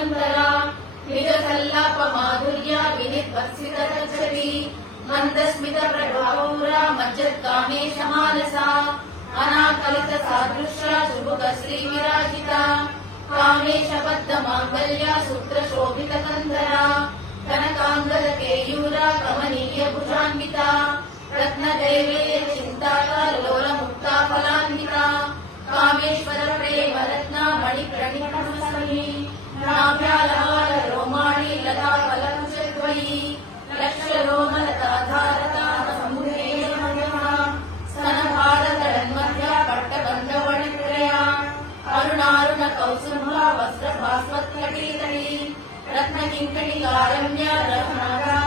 पुरन्दरा निजसल्लाप माधुर्या विनिर्वत्सितरक्षति मन्दस्मित प्रभावौरा मज्जत्कामेश मानसा अनाकलित सादृश्या सुभुग श्रीविराजिता कामेश बद्ध माङ्गल्या सूत्र शोभित कन्धरा कनकाङ्गद केयूरा कमनीय भुजान्विता रत्नदैवेय चिन्ताका लोल मुक्ता फलान्विता कामेश्वर प्रेम रत्ना मणिप्रणितमसमि नाभ्यालहार रोमाणि लता फलकुशद्वयी लक्ष रोमलता धारता समुदेय मध्यः स्तनभारतरन्मध्या पट्टबन्धवणित्रया अरुणारुण कौसुम्भा वस्त्र भास्वत्कटीतली रत्नकिङ्कणिकारम्या रत्नागा